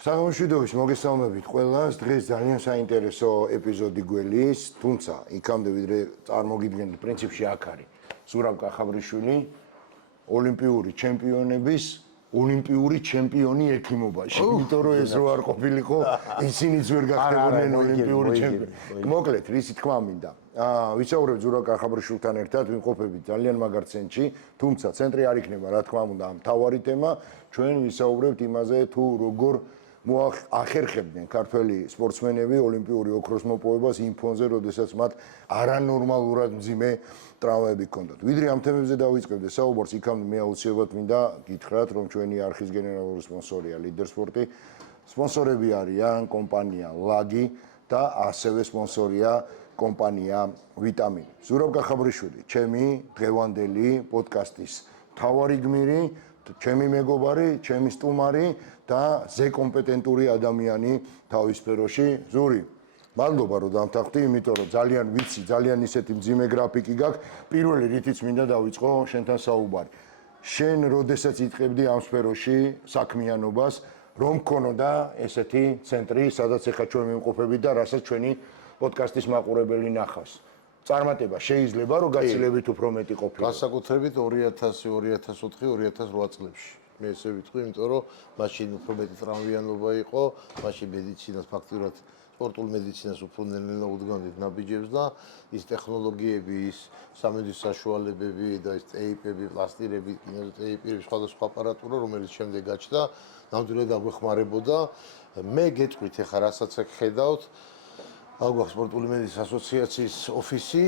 საღამოშვიდობის მოგესალმებით ყველას. დღეს ძალიან საინტერესო ეპიზოდი გველის, თუმცა იქამდე ვიდრე წარმოგიდგენთ, პრინციპში აქ არის ზურაბ კახაბრიშვილი, ოლიმპიური ჩემპიონების ოლიმპიური ჩემპიონი ექიმობაში. იმიტომ რომ ეს რო არ ყოფილიყო, ისინიც ვერ გახდებოდნენ ოლიმპიური ჩემპიონი. მოკლედ, რისი თქმა მინდა. ვისაუბრებთ ზურაბ კახაბრიშვილთან ერთად, ვიმყოფებით ძალიან მაგარ ცენტრში, თუმცა ცენტრი არ იქნება, რა თქმა უნდა, ამ თავარი თემა. ჩვენ ვისაუბრებთ იმაზე, თუ როგორ ახერხებდნენ ქართველი სპორტსმენები ოლიმპიური ოქროს მოპოვებას იმ ფონზე, როდესაც მათ არანორმალურად მძიმე ტრავმები ჰქონდათ. ვიდრე ამ თემებზე დავიწყებდე საუბარს, იქამდე მე აუცილებლად მინდა გითხრათ, რომ ჩვენი არხის გენერალური სპონსორია ლიდერ სპორტი. სპონსორები არიან კომპანია ლაგი და ასევე სპონსორია კომპანია ვიტამინი. ზურაბ კახაბრიშვილი, ჩემი დღევანდელი პოდკასტის მთავარი გმირი, ჩემი მეგობარი, ჩემი სტუმარი და ზე კომპეტენტური ადამიანი თავის სფეროში. ზური, მადლობა რომ დამთავრდი, იმიტომ რომ ძალიან ვიცი, ძალიან ისეთი მძიმე გრაფიკი გაქვს. პირველი რითიც მინდა დავიწყო შენთან საუბარი. შენ როდესაც იწყებდი ამ სფეროში საქმიანობას, რომ გქონოდა ესეთი ცენტრი, სადაც ეხლა ჩვენ ვიმყოფებით და რასაც ჩვენი პოდკასტის მაყურებელი ნახავს. წარმატება შეიძლება რომ გაცილებით უფრო მეტი ყოფილიყო. განსაკუთრებით 2000-2004-2008 წლებში. მე ესე ვიტყვი, იმიტომ რომ მაშინ უფრო მეტი ტრამვიანობა იყო, მაშინ მედიცინას ფაქტურად სპორტულ მედიცინას უფრო ნელ-ნელა უდგამდით ნაბიჯებს და ის ტექნოლოგიები, ის სამედიცინო საშუალებები და ის ტეიპები, პლასტირები, კინეზოტეიპები, სხვადასხვა აპარატურა, რომელიც შემდეგ გაჩნდა, ნამდვილად აგვეხმარებოდა. მე გეტყვით ახლა რასაც აქ ხედავთ, აგვაქვს სპორტული მედიცინის ასოციაციის ოფისი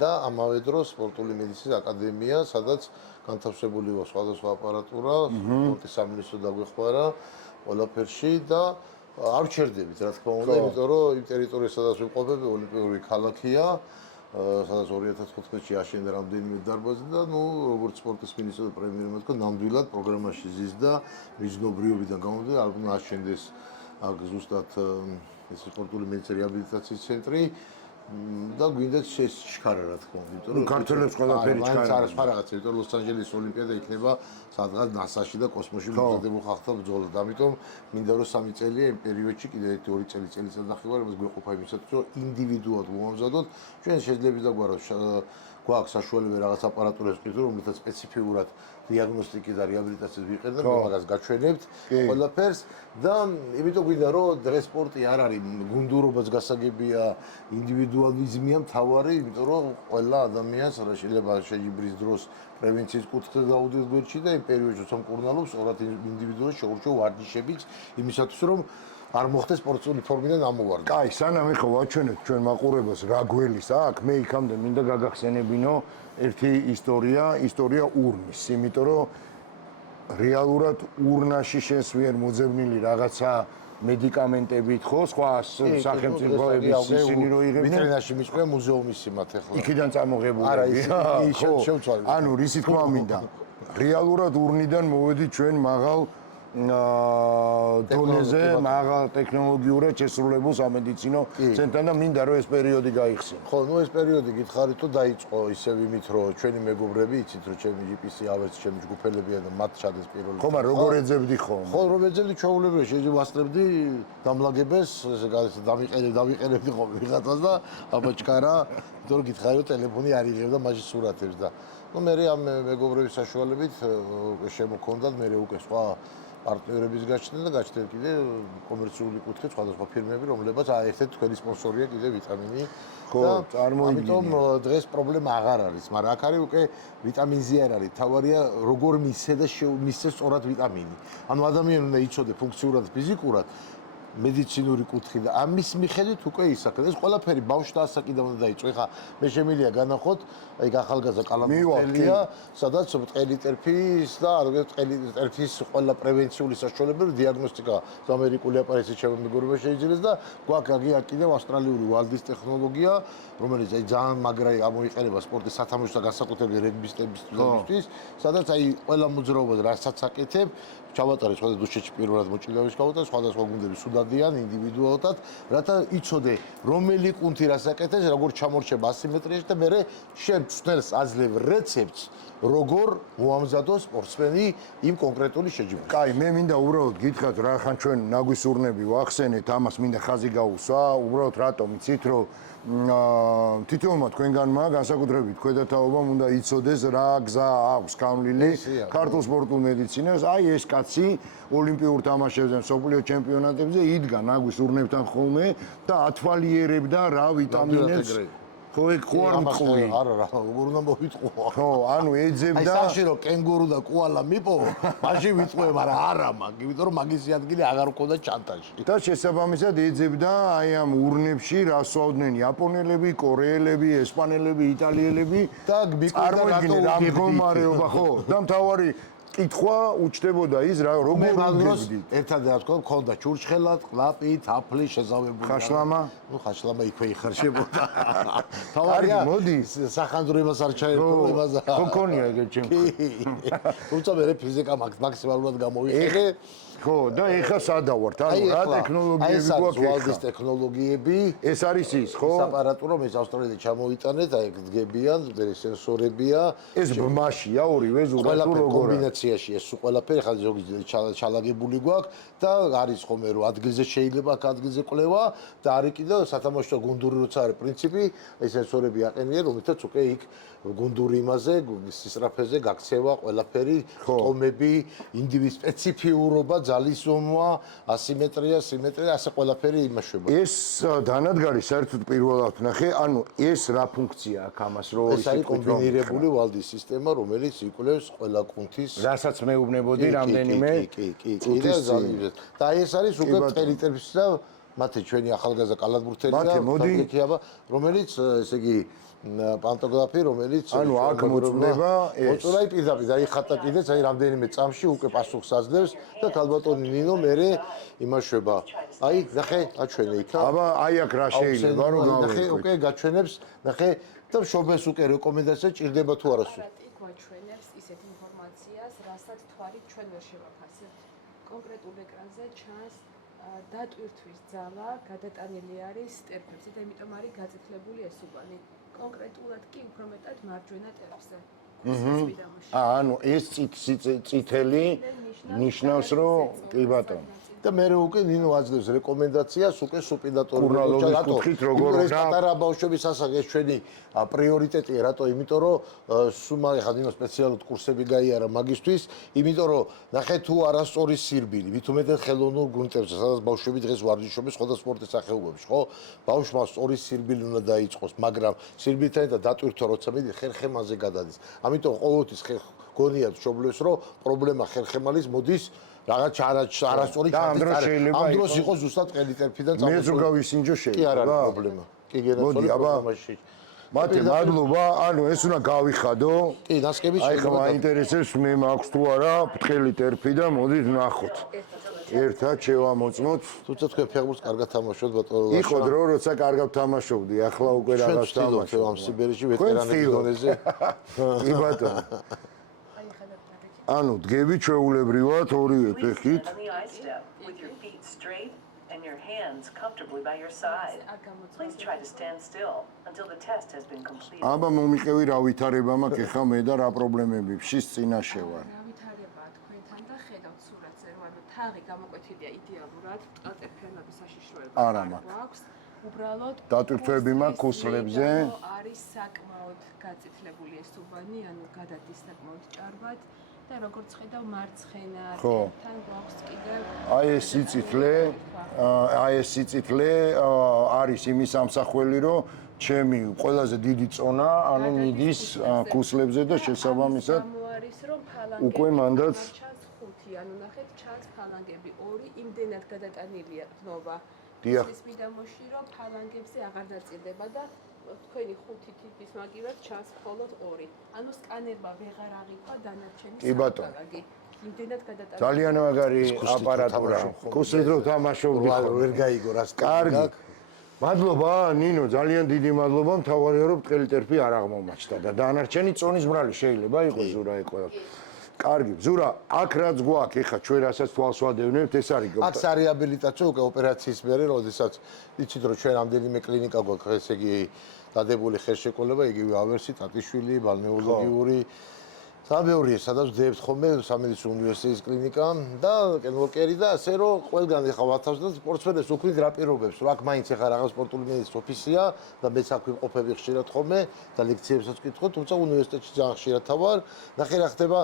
და ამავე დროს სპორტული მედიცინის აკადემია, სადაც განთავსებული იყო სხვადასხვა აპარატურა, სპორტის სამინისტრო დაგვეხმარა ყველაფერში და არ ვჩერდებით, რა თქმა უნდა, იმიტომ რომ იმ ტერიტორიაზე, სადაც ვიმყოფები, ოლიმპიური ქალაქია, სადაც 2015-ში აშენდა რამდენიმე დარბაზი და როგორც სპორტის მინისტრო და პრემიერმა თქვა, ნამდვილად პროგრამაში ზიზდა მიზნობრიობიდან გამომდინარე, არ უნდა აშენდეს აქ ზუსტად ეს სპორტული მედიცინის რეაბილიტაციის ცენტრი და გვინდა შეშქარა, რა თქმა უნდა, იმიტომ რომ ქართველებს ყველაფერი ჩქარა. არის ფარაღაც, იმიტომ რომ ლოს-ანჯელესის ოლიმპიადა იქნება სადღაც ნასაში და კოსმოსში მომზადებულ ხალხთა ბრძოლად. ამიტომ მინდა რომ 3 წელია იმ პერიოდში კიდევ 2 წელი წელიწადნახევარი, რომელიც გვეყოფა იმისათვის, რომ ინდივიდუალურად მომამზადოთ. ჩვენ შეიძლება დაგვაროს გვაქვს საშუალება რაღაც აპარატურას ვყიდო, რომელთაც სპეციფიურად დიაგნოსტიკის და რეაბილიტაციის ვიყენებ, მაგას გაჩვენებთ ყველაფერს და იმიტომ გვინდა რომ დღეს სპორტი არ არის გუნდურობას გასაგებია, ინდივიდუალიზმია მთავარი, იმიტომ რომ ყველა ადამიანს რა შეიძლება შეჯიბრის დროს პრევენციის კუთხე დაუდგეს გვერდში და იმ პერიოდში სამკურნალობს სწორად ინდივიდუალურად შეურჩო ვარჯიშებიც იმისათვის რომ არ მოხდეს სპორტული ფორმიდან ამოვარდა. კაი, სანამ ეხლა ვაჩვენებთ ჩვენ მაყურებელს რა გველის აქვს, მე იქამდე მინდა გაგახსენებინო ერთი ისტორია ურნის, იმიტომ რომ რეალურად ურნაში შენს მიერ მოძებნილი რაღაცა მედიკამენტებით ხო, სხვა სახელმწიფოების ისინი რო იღებდნენ. ვიტრინაში მიწყია მუზეუმის სიმათ ეხლა. იქიდან წამოღებული. არა, ის შევცვალე. ანუ რისი თქმა მინდა. რეალურად ურნიდან მოვედი ჩვენ მაღალ დონეზე, მაღალ ტექნოლოგიურად შესრულებულ სამედიცინო ცენტრთან და მინდა რომ ეს პერიოდი გაიხსენო. ხო, ეს პერიოდი გითხარით თუ დაიწყო ისევ იმით რომ ჩვენი მეგობრები იცით რომ ჩემი GPC ავერც ჩემი ჯგუფელებია და მათ ჩადეს პირველი. ხო, მაგრამ როგორ ეძებდი ხომ? ხო, რომ ეძებდი ჩვეულებრივ შეიძლება ვასწრებდი დამლაგებას, ესე დავიყენებდი ხოლმე ვიღაცას და აბაჭკარა, იმიტომ რომ გითხარი რომ ტელეფონი არ იღებდა მაშინ სურათებს და მე ამ მეგობრების საშუალებით შემოქონდათ მე უკვე სხვა პარტნიორების გაჩნდა და გაჩნდა კიდე კომერციული კუთხით სხვადასხვა ფირმები, რომლებიც ერთ-ერთი თქვენი სპონსორია კიდე ვიტამინი. ხო, წარმოიდგინე. ამიტომ დღეს პრობლემა აღარ არის, მაგრამ აქ არის უკვე ვიტამინზე არ არის. თავარია როგორ მისცე და მისცე სწორად ვიტამინი. ანუ ადამიანი უნდა იცოდე ფუნქციურად, ფიზიკურად მედიცინური კუთხე და ამის მიხედვით უკვე ისახა. ეს ყველაფერი ბავშვთა ასაკიდან უნდა დაიწყო. ეხლა მე შემიძლია განახოთ, აი ახალგაზრდა კალამბურია, სადაც ტყელი ტერფის და ტყელი ტერფის ყველა პრევენციული საშუალებები დიაგნოსტიკა ამერიკული აპარატით შემოგურება შეიძლება და გვაქვს კიდევ ავსტრალიური ვალდის ტექნოლოგია, რომელიც აი ძალიან მაგრა გამოიყენება სპორტის სათამაშო და განსაკუთრებით რეგბისტებისთვის, სადაც აი ყველა მოძრაობა რასაც აკეთებ ჩავატარე სხვადასხვა დუშეთში პირველად მოჭიდავეს გავუტარ სხვადასხვა გუნდების სუდა დადიან ინდივიდუალურად, რათა იცოდე რომელი კუნთი რასაკეთებს, როგორ ჩამორჩება ასიმეტრიაში და მე შეცვლელს აძლევ რეცეპტს, როგორ მოამზადო სპორტსმენი იმ კონკრეტული შეჯიბრით. კაი, მე მინდა უბრალოდ გითხრათ, რახან ჩვენ ნაგვისურნები ვახსენეთ, ამას მინდა ხაზი გაუსვა, უბრალოდ რატომ იცით, რომ თითოეულმა თქვენგანმა განსაკუთრებით ქვედათაობამ უნდა იცოდეს რა გზა აქვს გამლილი ქართულ სპორტულ მედიცინას. აი ეს კაცი ოლიმპიურ თამაშებზე, მსოფლიო ჩემპიონატებზე იდგა ნაგვისურნებთან ხოლმე და ათვალიერებდა რა ვიტამინებს ხო ეგ ხო არ მწყვლი. არა რა, როგორ უნდა მოვიტყუო. ხო, ანუ ეძებდა. აი საში რომ კენგურუ და კოალა მიპოვო, მაშინ ვიტყვე, მაგრამ არა მაგ, იმიტომ რომ მაგისი ადგილი აღარ მქონდა ჩანტაში. და შესაბამისად ეძებდა აი ამ ურნებში რა სვავდნენ იაპონელები, კორეელები, ესპანელები, იტალიელები და წარმოიდგინე რა მდგომარეობა ხო? და მთავარი კითხვა უჩნდებოდა ის რა როგორ უგებდით. ერთადერთ რა მქონდა ჩურჩხელა, ყლაპი, თაფლი შეზავებული. ხაშლამა? ნუ ხაშლამა იქვე იხარშებოდა. კარგი, მოდი. სახანძრო იმას არ ჩაერქო იმას. ხო ქონია ეგ ჩემს. თუმცა მე ფიზიკა მაქსიმალურად გამოვიყენე. ხო, და ეხა სადა ვართ, ანუ რა ტექნოლოგიები გვაქვს? ვალდის ტექნოლოგიები. ეს არის ის, ხო? ეს აპარატურა მე ავსტრალიიდან ჩამოვიტანეთ, აი გძგებიან, სენსორებია. ეს ბმაშია ორივე ზურა თუ როგორ? კომბინაციაში ეს ყველაფერი ხა ზოგი ჩალაგებული გვაქვს და არის ხომ რომ ადგილზე შეიძლება აქ ადგილზე კვლევა და არის კიდევ სათამაშო გუნდური როცა არის პრინციპი, ეს სენსორები აყენიან, რომელთაც უკვე იქ გუნდური იმაზე, სისწრაფეზე გაქცევა ყველაფერი, ტომები, ინდივიდის სპეციფიურობა, ძალის ზომვა, ასიმეტრია, სიმეტრია, ასე ყველაფერი იმაშვება. ეს დანადგარი საერთოდ პირველად ნახე, ანუ ეს რა ფუნქცია აქვს ამას რო ეს არის კომბინირებული ვალდის სისტემა, რომელიც იკვლევს ყველა კუნთის რასაც მეუბნებოდი რამდენიმე და ეს არის უკვე წერიტების და მათე ჩვენი ახალგაზრდა კალათბურთელი და რომელიც ესე იგი პანტოგრაფი, რომელიც ანუ აქ მოწმდება ეს. მოწმდება პირდაპირ, აი ხატა კიდეც, აი რამდენიმე წამში უკვე პასუხს აძლევს და ქალბატონი ნინო მერე იმაშვება. აი, ნახე, აჩვენე იქა. აბა, აი აქ რა შეიძლება რომ გავიგოთ. ნახე, უკვე გაჩვენებს, ნახე და შობეს უკვე რეკომენდაცია ჭირდება თუ არა სულ. გვაჩვენებს ისეთ ინფორმაციას, რასაც თვარით ჩვენ ვერ შევაფასებთ. კონკრეტულ ეკრანზე ჩანს დატვირთვის ძალა, გადატანილი არის ტერფებზე და იმიტომ არის გაწითლებული ეს უბანი. კონკრეტულად კი უფრო მეტად მარჯვენა ტერფზე. ანუ ეს წითელი ნიშნავს რომ კი ბატონო. და მე უკვე ნინო აძლევს რეკომენდაციას უკვე სუპინატორი კურნალოვის კუთხით როგორ ეს პატარა ბავშვების ასაკ ეს ჩვენი პრიორიტეტია რატო იმიტომ რომ სუმა ხა ნინო სპეციალურად კურსები გაიარა მაგისტვის იმიტომ რომ ნახე თუ არასწორი სირბილი მით უმეტეს ხელოვნურ გუნდებზე სადაც ბავშვები დღეს ვარჯიშობენ სხვადასხვა სპორტის სახეობებში ხო ბავშვმა სწორი სირბილი უნდა დაიწყოს მაგრამ სირბილთან და დატვირთვა როცა მიდი ხერხემაზე გადადის ამიტომ ყოველთვის გონია მშობლებს რომ პრობლემა ხერხემალის მოდის რაღაც არასწორი ჩანდა ამ დროს იყო ზუსტად ყელი ტერფიდან წამოსული მე ზოგავისინჯო შეიძლება კი არ არის პრობლემა კი გენაცვლი პრობლემაში მათე მადლობა ანუ ეს უნდა გავიხადო კი დასკები აი ხა მაინტერესებს მე მაქვს თუ არა ბრტყელი ტერფი და მოდით ნახოთ ერთად შევამოწმოთ თუმცა თქვენ ფეხბურთს კარგად თამაშობთ ბატონო იყო დრო როცა კარგად თამაშობდი ახლა უკვე რაღაც თამაშობ ამ სიბერეში ვეტერანების დონეზე კი ბატონო ანუ დგები ჩვეულებრივად ორივე ფეხით and your hands comfortably by your side. Please try to stand still until the test has been completed. აბა მომიყევი რა ვითარება მაქვს ეხა მე და რა პრობლემები ფშის წინაშე ვარ. რა ვითარებაა თქვენთან და ხედავთ სურათზე რომ ანუ თაღი გამოკვეთილია იდეალურად, ტელეფონების საშიშროება აქვს. უბრალოდ დატვირთვები მაქვს ქუსლებზე. არის საკმაოდ გაწითლებული ეს უბანი, ანუ გადადის საკმაოდ ჭარბად. და როგორც ხედავ მარცხენა თან გვაქვს კიდევ აი ეს სიწითლე არის იმის ამსახველი რომ ჩემი ყველაზე დიდი წონა ანუ მიდის ქუსლებზე და შესაბამისად უკვე მანდაც ჩანს 5 ანუ ნახეთ ჩანს ფალანგები 2 იმდენად გადატანილია გნობა ის მიდამოში რომ ფალანგებზე აღარ დაწირდება და თქვენი 5 თითის მაგივრად ჩანს მხოლოდ 2. ანუ სკანერმა ვეღარ აღიქვა დანარჩენი საფალანგი. იმდენად გადატანა. ძალიან მაგარი აპარატურა. ქუსლით რო თამაშობდი ვერ გაიგო რა კარგი. მადლობა ნინო, ძალიან დიდი მადლობა. მთავარია რომ ბრტყელი ტერფი არ აღმომაჩნდა და დანარჩენი წონის ბრალი შეიძლება იყოს ზურა ეყო. კარგი, ზურა, აქ რაც გვაქვს, ეხა ჩვენ რასაც თვალს ვადევნებთ, ეს არის აქ რეაბილიტაციო უკვე ოპერაციის მერე, როდესაც იცით რომ ჩვენ რამდენიმე კლინიკა გვაქვს, ესე იგი დადებული ხელშეკრულება, იგივე ავერსი, ტატიშვილი, ბალნეოლოგიური სამეორია, სადაც ვდებთ ხოლმე სამედიცინო უნივერსიტეტის კლინიკა და კენვოკერი და ასე რომ ყველგან ეხა ვათავსებთ და სპორტსმენებს უკვე გრაპირობებს, რომ აქ მაინც ეხა რაღაც სპორტული მედიცინის ოფისია და მეც აქ ვიმყოფები ხშირად ხოლმე და ლექციებსაც ვკითხოთ, თუმცა უნივერსიტეტში ძალიან ხშირად თავარ. ნახე რა ხდება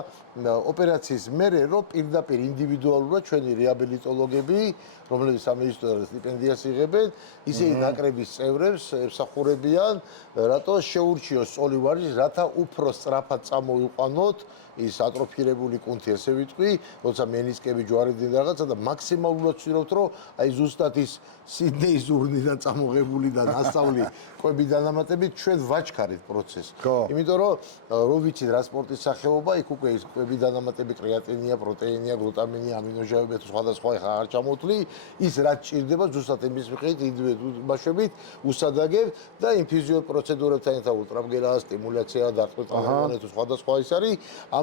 ოპერაციის მერე, რომ პირდაპირ ინდივიდუალურად ჩვენი რეაბილიტოლოგები, რომლებიც სამედიცინო სტიპენდიას იღებენ, ისინი ნაკრების წევრებს ემსახურებიან, რატო შეურჩიოს სწოли ვარჯიში, რათა უფრო სწრაფად წამოიყვანოთ ის ატროფირებული კუნთი, ესე ვიტყვი, როცა მენისკები, ჯვარედინ და რაღაცა და მაქსიმალურად ვცდილობთ, რომ აი ზუსტად ის სიდნეის ურნიდან წამოღებული და ნასწავლი კვები დანამატებით ჩვენ ვაჩქარით პროცესს. იმიტომ რომ რო ვიცით რა სპორტის სახეობა, იქ უკვე ის კვები დანამატები, კრეატინია, პროტეინია, გლუტამინია, ამინოჟავები და სხვადასხვა ხა არ ჩამოთვლი, ის რაც ჭირდება ზუსტად იმის მიხედვით ინდივიდუალურობით უსადაგებ და ინფუზიურ პროცედურებთან ერთად ულტრაბგერა, სტიმულაცია, დარტყმით ჰორმონები თუ სხვადასხვა ის არის.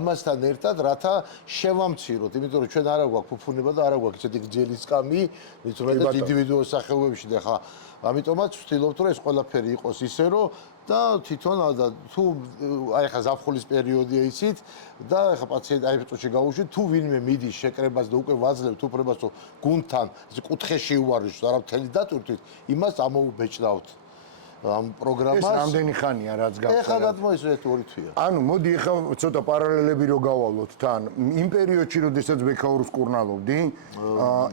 ამასთან ერთად, რათა შევამციროთ, იმიტომ რომ ჩვენ არა გვაქვს ფუფუნება და არა გვაქვს ისეთი გრძელი სკამი, ვინც უმეტეს ინდივიდუალურ სახეობებში და ხა ამიტომაც ვცდილობთ, რომ ეს ყველაფერი იყოს ისე, რომ და თვითონ თუ აი ხა ზაფხულის პერიოდია იცით და ხა პაციენტი აი წუთში გავუშვით, თუ ვინმე მიდის შეკრებას და უკვე ვაძლევთ უფლებას, რომ გუნდთან კუთხეში უვარჯიშოთ, არა მთელი დატვირთვით, იმას ამოუბეჭდავთ. ამ პროგრამას ეს რამდენი ხანია რაც გავხსნა? ეხლა გადმოისვეთ 2 თვეა. ანუ მოდი ეხლა ცოტა პარალელები რო გავალოთ თან. იმ პერიოდში, როდესაც ბექაურს კურნალობდი,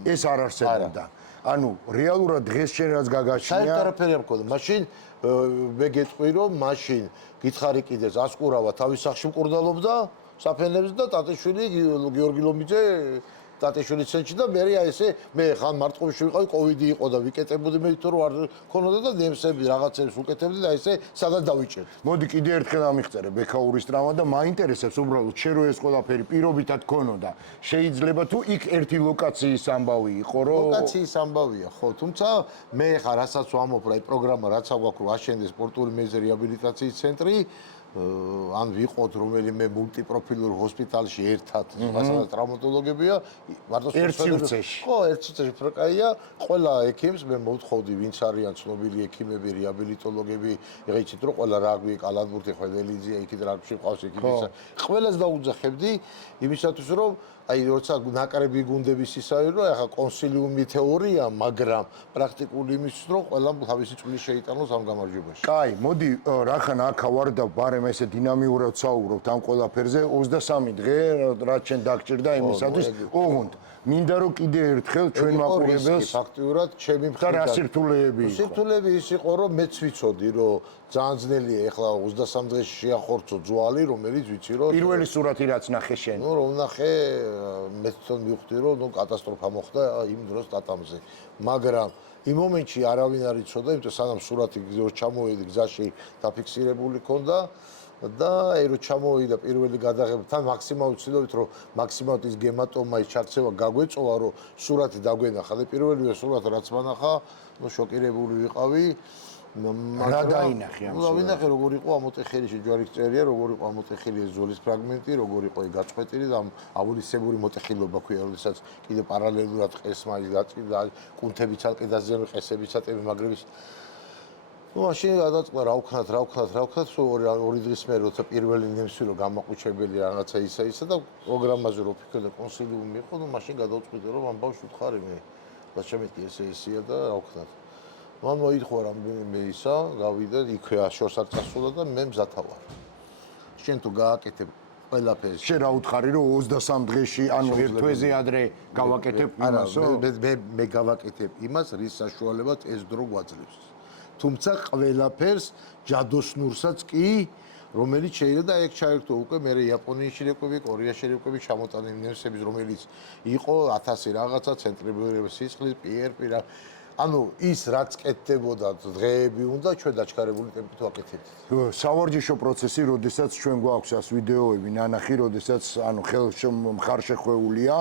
ეს არ არსებობდა. ანუ რეალურად დღეს შენ რაც გაგაჩნია, საერთოდ არაფერი არ მქონდა. მაშინ მე გეტყვი რომ მაშინ გითხარი კიდე ზასკურავა თავის სახში მკურნალობდა საფენებს და ტატიშვილი გიორგი ლომიძე ტატიშვილი ცენტრში და მე აი ესე მე ხან მარტყობში ვიყავი, კოვიდი იყო და ვიკეტებოდი მე თვითონ რომ არ ქონოდა და ნემსები რაღაცებს უკეთებდი და ესე სადაც დავიჭერდი. მოდი კიდე ერთხელ ამიხწერე ბექაურის ტრავმა და მაინტერესებს უბრალოდ შენ რო ეს ყველაფერი პირობითად ქონოდა. შეიძლება თუ იქ ერთი ლოკაციის ამბავი იყო, რომ ლოკაციის ამბავია, ხო, თუმცა მე ხა რასაც ვამობ რა პროგრამა რაც აგვაქვს რომ აშენდეს სპორტული მედიცინის რეაბილიტაციის ცენტრი ან ვიყოთ რომელიმე მულტიპროფილურ ჰოსპიტალში ერთად, მასალა ტრავმატოლოგებია, მარტო სპეციალისტები. ხო, ერთ სიტყვაში ფრკაია, ყველა ექიმს მე მოვთხოვდი, ვინც არიან ცნობილი ექიმები, რეაბილიტოლოგები, იღიცით რომ ყველა რაგვი, კალათბურთი, ხვედელიძე, იქით რაგბში ყავს ექიმისა. ყველას დაუძახებდი იმისათვის რომ აი როცა ნაკრები გუნდების ისაა რომ ახლა კონსილიუმი თეორია, მაგრამ პრაქტიკული იმისთვის რომ ყველა თავისი წვლილი შეიტანოს ამ გამარჯვებაში. კაი, მოდი რახან აქ ვარ და ბარემ ესე დინამიურად საუბრობთ ამ ყველაფერზე 23 დღე რაც შენ დაგჭირდა იმისათვის ოღონდ მინდა რომ კიდე ერთხელ ჩვენ მაყურებელს ფაქტიურად ჩემი მხრიდან რა სირთულეები იყო. სირთულეები ის იყო რომ მეც ვიცოდი რომ ძალიან ძნელია ეხლა 23 დღეში შეახორცო ძვალი რომელიც ვიცი რომ პირველი სურათი რაც ნახე შენ. ნუ რომ ნახე მეც თვითონ მივხვდი რომ ნუ კატასტროფა მოხდა იმ დროს ტატამზე მაგრამ იმ მომენტში არავინ არ იცოდა იმიტომ სანამ სურათი ჩამოვედი გზაში დაფიქსირებული ქონდა და აი რომ ჩამოვიდა პირველი გადაღება თან მაქსიმალურად ვცდილობთ რომ მაქსიმალურად ის გემატომა ის ჩაქცევა გაგვეწოვა რომ სურათი დაგვენახა და პირველივე სურათი რაც მანახა ნუ შოკირებული ვიყავი რა დაინახე ამ სურათში? ვინახე როგორ იყო ამოტეხილი ჯვარის წერია, როგორ იყო ამოტეხილი ეს ზოლის ფრაგმენტი, როგორ იყო გაწყვეტილი და აბოლისებური მოტეხილობა ქვია, როდესაც კიდე პარალელურად ყესმა ის გაწყდა, კუნთები ცალკე დაზიანო, ყესები ცალკე მაგრების. ნუ მაშინ გადაწყდა რა ვქნათ, სულ ორი დღის მერე როცა პირველი ნემსი რომ გამაყუჩებელი რაღაცა ისა და პროგრამაზე რო ფიქრე და კონსილიუმი იყო, ნუ მაშინ გადავწყვიტე რომ ამ ბავშვს ვთხარი მე. და შემეთქი ესეა და რა ვქნათ. მან მოითხოვა რამდენიმე ისა, გავიდა იქვე შორს არ წასულა და მე მზათა ვარ. შენ თუ გააკეთებ ყველაფერს. შენ რა უთხარი რომ 23 დღეში, ანუ ერთ თვეზე ადრე გავაკეთებ იმასო? მე გავაკეთებ იმას, რის საშუალებად ეს დრო გვაძლევს. თუმცა ყველაფერს ჯადოსნურსაც კი რომელიც შეიძლება და ეგ ჩაერთო უკვე მე იაპონიაში რეკვები, კორეაში რეკვები ჩამოტანილი ნემსების რომელიც იყო 1000 რაღაცა ცენტრალური სისხლის, PRP რა ანუ ის რაც კეთდებოდა დღეები უნდა ჩვენ დაჩქარებული ტემპით ვაკეთებთ. სავარჯიშო პროცესი, როდესაც ჩვენ გვაქვს ას ვიდეოები ნანახი, როდესაც ანუ მხარშეხვეულია,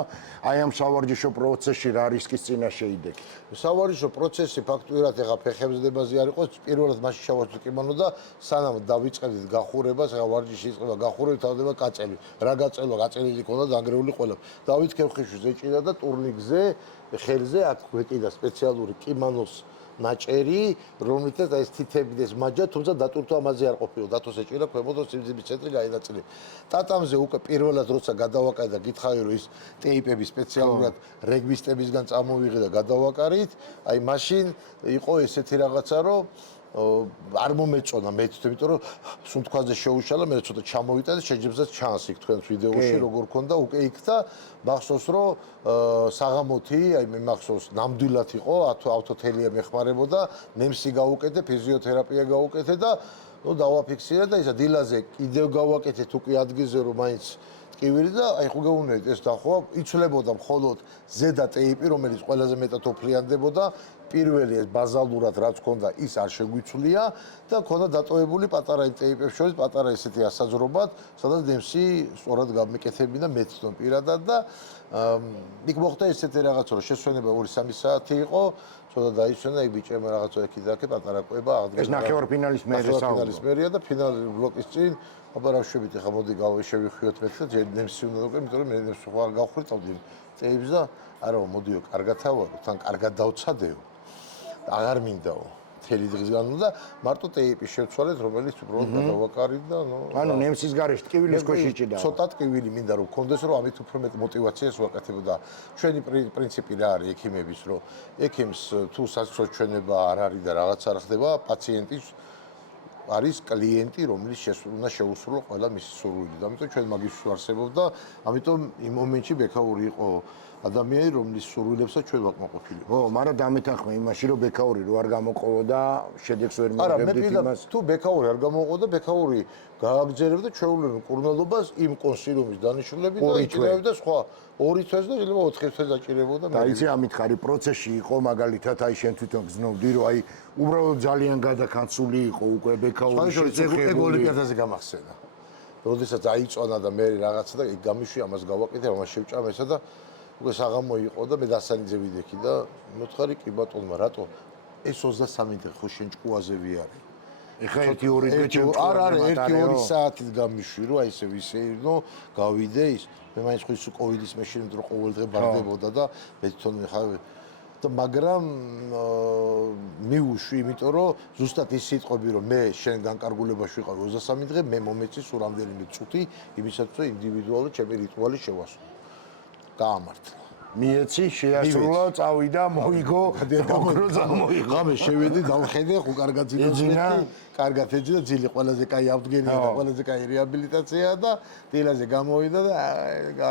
აი ამ სავარჯიშო პროცესში რა რისკის წინაშე იდექით? სავარჯიშო პროცესი ფაქტურად ეხა ფეხებზდებაზე არ იყოს, პირველად მაშინ შევარჯიშოთ კიმონო და სანამ დავიწყებდით გახურებას, ეხა ვარჯიში იწყება გახურებით, თავდება კაწელი. რა გაწელვა, გაწელილი ქონდა დანგრეული ყველა. დავით ქერხიშვილს ეჭირა და ტურნიკზე, ხელზე აქ გვეკიდა სპეციალური კიმონოს ნაჭერი, რომელთაც ეს თითები და ეს მაჯა, თუმცა დატვირთვა ამაზე არ ყოფილა. დათოს ეჭირა ქვემოთ სიმძიმის ცენტრი გაინაწილე. ტატამზე უკვე პირველად როცა გადავაკარეთ და გითხარი რომ ის ტეიპები სპეციალურად რეგბისტებისგან წამოვიღე და გადავაკარით, აი მაშინ იყო ესეთი რაღაცა, რომ არ მომეწონა მე თვითონ, იმიტომ რომ სუნთქვაზე შეუშალა, მე ცოტა ჩამოვიტანე, შეჯიბზეც ჩანს იქ თქვენს ვიდეოში როგორ ქონდა, უკვე იქ და მახსოვს რომ საღამოთი, აი მე მახსოვს ნამდვილად იყო, ავტოთელია მეხმარებოდა, ნემსი გავუკეთე, ფიზიოთერაპია გავუკეთე და ნუ დავაფიქსირე და ისა დილაზე კიდევ გავაკეთეთ უკვე ადგილზე რომ მაინც ტკივილი და აი ხო გეუბნებით ეს დახვა იცვლებოდა მხოლოდ ზედა ტეიპი, რომელიც ყველაზე მეტად ოფლიანდებოდა. პირველი ეს ბაზალურად რაც ქონდა, ის არ შეგვიცვლია და ქონდა დატოვებული პატარა ტეიპებს შორის პატარა ესეთი ასაძრობად, სადაც ნემსი სწორად გამეკეთებინა მე თვითონ პირადად და იქ მოხდა ესეთი რაღაცა, რომ შესვენება 2-3 საათი იყო, ცოტა დაისვენა იქ ბიჭებმა რაღაცა ეკიდა პატარა კვება აღდგენა. ეს ნახევარფინალის მერე ფინალის მერია და ფინალის ბლოკის წინ აბარაშებით ეხა მოდი შევიხიოთ მე და ნემსი უნდა უკვე, იმიტომ რომ მე ნემსი ხო არ გავხრიტავდი ტეიპს და არა მოდიო, კარგად ავარო, თან კარგად დავცადეო. აღარ მინდაო. მთელი დღის განმავლობაში და მარტო ტეიპის შევცვალეთ, რომელიც უბრალოდ გადავაკარით და ანუ ნემსის გარეშე ტკივილის ქვეშ იჭიდა. ცოტა ტკივილი მინდა რომ გქონდეს, რომ ამით უფრო მეტ მოტივაციას ვაკეთებ და ჩვენი პრინციპი რა არის ექიმების, რომ ექიმს თუ სასწრაფო ჩვენება არ არის და რაღაც არ ხდება, პაციენტის არის კლიენტი, რომელიც უნდა შეუსრულო ყველა მისი სურვილი. ამიტომ ჩვენ მაგის ვარსებობ და ამიტომ იმ მომენტში ბექაური იყო ადამიანი, რომლის სურვილებსაც ჩვენ ვაკმაყოფილებ. ო, მაგრამ დამეთანხმე იმაში, რომ ბექაური რო არ გამოყოლა და შედეგს ვერ არა, მე მიიღებდით პირდაპირ იმას. თუ ბექაური არ გამოყო და ბექაური გააგზერებდა ჩვეულებრივ მკურნალობას იმ კონსილიუმის დანიშნულები და იჭირებდა სხვა 2 თვეს და შეიძლება 4 თვეს დაჭირებოდა მე. და იცი ამით ხარი პროცესში იყო მაგალითად აი შენ თვითონ გზნობდი რომ აი უბრალოდ ძალიან გადაკანცული იყო უკვე ბექაური ეგ ოლიმპიადაზე გამახსენა. როდესაც აიწონა და მე რაღაცა და იქ გამიშვი ამას გავაკეთე, ამას შევჭამესა და უკვე საღამო იყო და მე დასანიძე ვიდექი და მოთხარი კი ბატონმა რატო ეს 23 დღე ხო შენ ჭკუაზე ვიარე. ეხა 1-2 დღე ჩემ არა 1-2 საათით გამიშვი რომ აი ესე ვისეირნო გავიდე ის მე მაინც ხო ის კოვიდის მეშინ რომ ყოველ დღე ბარდებოდა და მე თვითონ ხა და მაგრამ მიუშვი, იმიტომ რომ ზუსტად ის სიტყვები რომ მე შენ განკარგულებაში ვიყავ 23 დღე, მე მომეწი სულ რამდენიმე წუთი იმისათვის რომ ინდივიდუალურად ჩემი რიტუალი შევასრულო. გაამართლა. მიეცი, შეასრულა, წავიდა, მოიგო, დაგრო წამოიღო. ღამე შევედი, დავხედე, ხო კარგად ძინა, კარგად ეძინა, ძილი ყველაზე კაი ავდგენია და ყველაზე კაი რეაბილიტაცია და დილაზე გამოვიდა და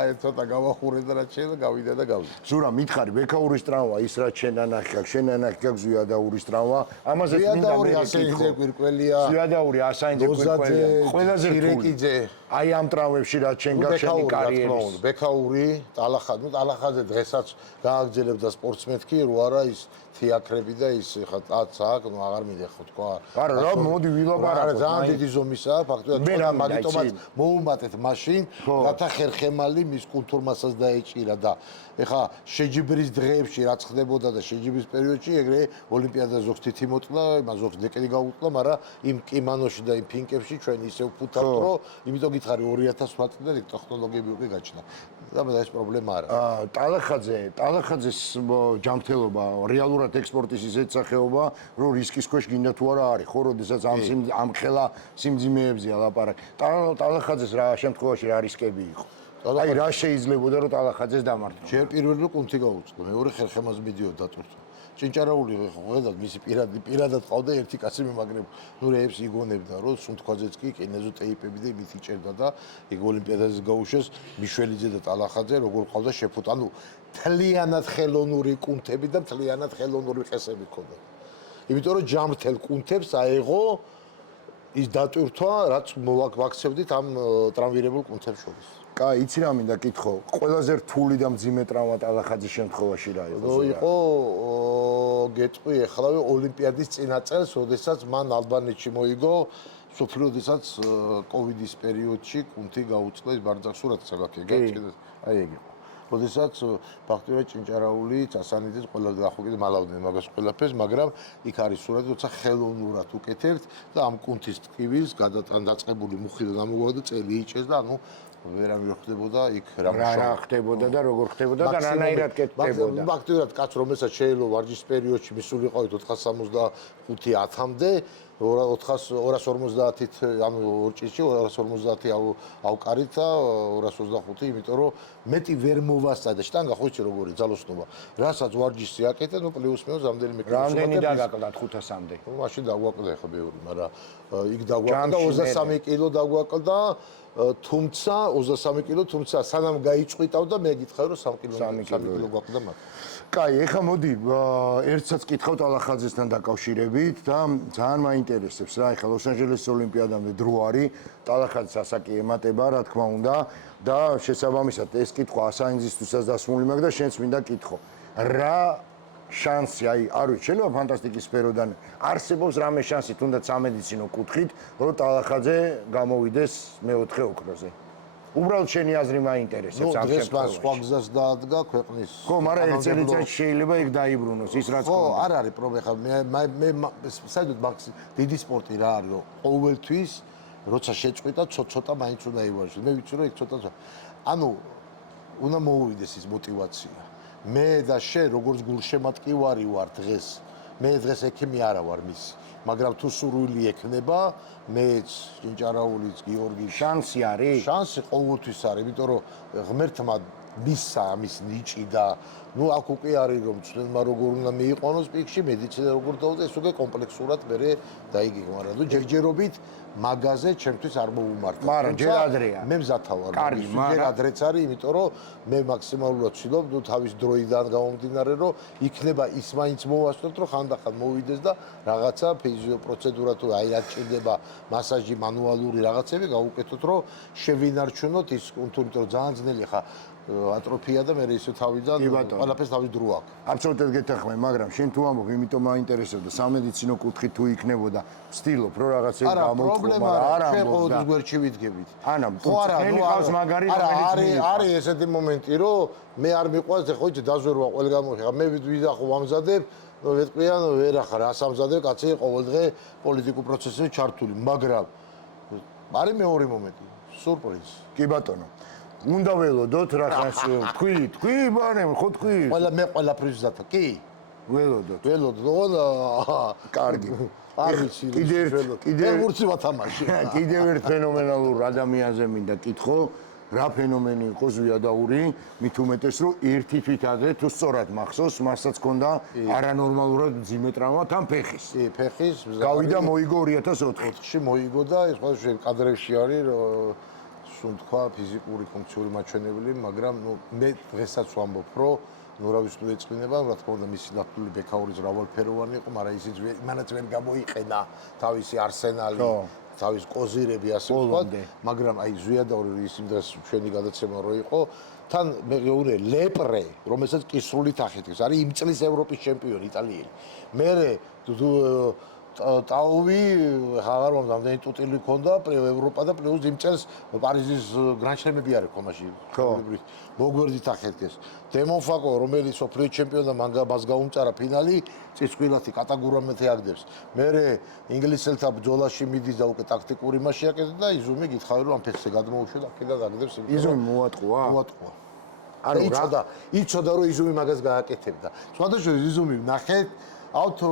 აი ცოტა გავახურე და რაც შეიძლება გავიდა და გავიდა. ზურა, მითხარი, ბექაურის ტრავმა, ის რაც შენ ანახი აქვს, შენ ანახი აქვს ზვიადაურის ტრავმა, ამაზეც მინდა მე ასაინძე კვირკველია. ზვიადაური ასაინძე კვირკველია. ყველაზე რეკიძე. აი ამ ტრავმებში რაც შენ გაქვს შენი კარიერის. ბექაური, ტალახაძე დღესაც გააგრძელებდა სპორტს მეთქი, რო არა ის თეატრები და ის ხა აქ ნუ აღარ მიდეხო თქვა. არა, რა მოდი ვილაპარაკო. ძალიან დიდი ზომისაა, ფაქტობრივად ჩვენ მაგიტომაც მოუმატეთ მაშინ, რათა ხერხემალი მის კულტურმასაც დაეჭირა და ეხა შეჯიბრის დღეებში რაც ხდებოდა და შეჯიბრის პერიოდში ეგრე ოლიმპიადაზე ზოგს თითი მოტლა, იმას ზოგს ნეკედი გაუტლა, მაგრამ იმ კიმანოში და იმ ფინკებში ჩვენ ისევ ფუთავთ, რომ იმიტომ გითხარი 2008 წლიდან იქ ტექნოლოგიები უკვე გაჩნდა. და ეს პრობლემა არა. ტალახაძეს ჯანმრთელობა რეალურად ექსპორტის ისეთ სახეობა, რომ რისკის ქვეშ გინდა თუ არა არის, ხო, როდესაც ამ ხელა სიმძიმეებზია ლაპარაკი. ტალახაძეს რა შემთხვევაში რა რისკები იყო? აი რა შეიძლებოდა რომ ტალახაძეს დამართო? ჯერ პირველი რომ კუნთი გაუწყო, მეორე ხერხემას მიდიოდა დატვირთვა. ჭინჭარაული ხედავთ მისი პირადად ყავდა ერთი კაცი მიმაგრებ ნუ რეებს იგონებდა რომ სუნთქვაძეც კი კინეზო ტეიპები და იმით იჭერდა და ეგ ოლიმპიადაზე გაუშვეს მიშველიძე და ტალახაძე როგორ ყავდა შეფუთ ანუ თლიანად ხელოვნური კუნთები და თლიანად ხელოვნური ყესები ქონდა იმიტომ რომ ჯამრთელ კუნთებს აეღო ის დატვირთვა რაც მოვაქცევდით ამ ტრამვირებულ კუნთებს შორის კაი, იცი რა მინდა კითხო, ყველაზე რთული და მძიმე ტრავმა ტალახაძის შემთხვევაში რა იყო? იყო გეტყვი ეხლავე ოლიმპიადის წინა წელს, როდესაც მან ალბანეთში მოიგო სოფლიო, როდესაც კოვიდის პერიოდში კუნთი გაუწყდა ის ბარძახ სურათს აქ გეჭირდა. აი ეგ იყო. როდესაც ფაქტობრივად ჭინჭარაული, წასანიძეს ყველა ახლა კიდე მალავდნენ მაგას ყველაფერს, მაგრამ იქ არის სურათი, როცა ხელოვნურად უკეთებთ და ამ კუნთის ტკივილს გადაწყებული მუხი და გამოვიდა წელი იჭეს და ანუ ვერავინ ხდებოდა იქ რა ხდებოდა და როგორ ხდებოდა და რანაირად კეთდებოდა. ფაქტობრივად კაც რომელსაც შეიძლება ვარჯიშის პერიოდში მისულიყავით 465 10-მდე 250-ით ანუ ორ ჭიჭი 250 ავკარით და 225, იმიტომ რომ მეტი ვერ მოვასწა და შტანგა ხო იცი როგორი ძალოსნობა. რასაც ვარჯიში აკეთე, ნუ პლუს მინუს რამდენიმე კილოს. რამდენი დაგაკლდათ 500-მდე? მაშინ დაგვაკლდა ხა ბევრი, მაგრამ იქ დაგვაკლდა 23 კილო დაგვაკლდა, თუმცა 23 კილო, თუმცა სანამ გაიწყვიტავდა მე გითხარი რომ 3 კილო გვაკლდა მათ. კაი, ეხლა მოდი ერთსაც კითხავთ ალახაძესთან დაკავშირებით და ძალიან მაინტერესებს რა, ეხლა ლოს-ანჯელესის ოლიმპიადამდე დრო არის, ალახაძეს ასაკი ემატება, რა თქმა უნდა და შესაბამისად ეს კითხვა ასანიძისთვისაც დასმული მაქვს და შენც მინდა კითხო. რა შანსი, აი, არ ვიცი, შეიძლება ფანტასტიკის სფეროდან არსებობს რამე შანსი თუნდაც სამედიცინო კუთხით, რომ ალახაძე გამოვიდეს მეოთხე ოქროზე. უბრალოდ შენი აზრი მაინტერესებს ამ დღეს მას შემთხვევაში. სხვა გზას დაადგა ქვეყნის. ხო, მაგრამ ერთ წელიწადში შეიძლება იქ დაიბრუნოს ის რაც ხო, არ არის პრობლემა. ხა მე საერთოდ მაგის დიდი სპორტი რა არის, რომ ყოველთვის როცა შეწყვიტა ცოტა მაინც უნდა ივარჯიშო. მე ვიცი რომ იქ ცოტა ანუ უნდა მოუვიდეს ის мотиваცია. მე და შე როგორც გულშემატკივარი ვარ დღეს. მე დღეს ექიმი არა ვარ მისი. მაგრამ თუ სურვილი ექნება, მეც ჭინჭარაულიც, გიორგის შანსი არის? შანსი ყოველთვის არის, იმიტომ რომ ღმერთმა მისცა ამის ნიჭი და ნუ აქ უკვე არის რომ ცნებმა როგორ უნდა მიიყვანოს პიკში, მედიცინა როგორ დაუწეს, ეს უკვე კომპლექსურად მე დაიგიგო, მაგრამ ნუ ჯერჯერობით მაგაზე ჩემთვის არ მოუმართა. მაგრამ ჯერ ადრეა. მე მზათა ვარ. კარგი, ჯერ ადრეც არის, იმიტომ რომ მე მაქსიმალურად ვცდილობ, ნუ თავის დროიდან გამომდინარე, რომ იქნება ის მაინც მოვასწროთ, რომ ხანდახან მოვიდეს და რაღაცა ფიზიოპროცედურა თუ აი რა ჭირდება, მასაჟი, მანუალური რაღაცები გავუკეთოთ, რომ შევინარჩუნოთ ის კუნთური, იმიტომ რომ ძალიან ძნელი ხა ატროფია და მე ისე თავიდან ყველაფერს თავის დრო აქვს. აბსოლუტურად გეთანხმები, მაგრამ შენ თუ ამბობ, იმიტომ მაინტერესებდა სამედიცინო კუთხით თუ იქნებოდა, ვცდილობ რომ რაღაცები გამოვხო, მაგრამ არ ჩვენ ამბობ და ყოველთვის გვერდში ვიდგებით. ანა, ხო არა, ნუ ყავს მაგარი არის ესეთი მომენტი, რომ მე არ მიყვარს, ხო იცი, დაზვერვა ყველგან მოხდა. მე ვიდახო ვამზადებ, ნუ ვეთყვიან, ვერ ახარ, ასამზადებ, კაცი ყოველდღე პოლიტიკურ პროცესებში ჩართული, მაგრამ არის მეორე მომენტი, სურპრიზი. კი ბატონო. უნდა ველოდოთ რაღაც თქვი, ბანემ, ხო თქვი? მე ყველაფრის ზათა, კი. ველოდოთ. კარგი. არ ვიცი, კიდე ვურცი ვათამაში. კიდევ ერთ ფენომენალურ ადამიანზე მინდა კითხო, რა ფენომენი იყო ზვიადაური, მით უმეტეს რომ ერთი თვითადე თუ სწორად მახსოვს, მასაც ჰქონდა არანორმალურად მძიმე ტრავმა თან ფეხის. კი, ფეხის. გავიდა მოიგო 2004-ში. 4-ში მოიგო და ეს ყველა კადრებში არის სულ თქვა ფიზიკური ფუნქციური მაჩვენებელი, მაგრამ ნუ მე დღესაც ვამბობ, რომ ნუ რა ვიცი თუ ეწყინება, რა თქმა უნდა მისი ნათლული ბექაურის მრავალფეროვანი იყო, მაგრამ ისიც იმანაც ვერ გამოიყენა თავისი არსენალი, თავის კოზირები ასე ვთქვათ, მაგრამ აი ზვიადაური ის იმ დღეს ჩვენი გადაცემა რო იყო, თან მე გეუბნე ლეპრე, რომელსაც კისრული თახეთქეს, არის იმ წლის ევროპის ჩემპიონი იტალიელი. მე ტაოვი აღარ მომდა რამდენი ტუტილი ჰქონდა ევროპა და პლუს იმ წელს პარიზის გრან-შლემები არის ხომაში მოგვერდით ახეთქეს დემონფაკო რომელიც სოფლიო ჩემპიონია მას გაუმწარა ფინალი წისქვილათი კატაგურამეთი აგდებს მე ინგლისელთა ბრძოლაში მიდის და უკვე ტაქტიკური მასში აკეთებს და იზუმი გითხარი რომ ამ ფეხზე გადმოუშვა და აქედან აგდებს იზუმი მოატყუა ანუ იცოდა რომ იზუმი მაგას გააკეთებდა სხვადასხვა იზუმი ნახეთ ავთო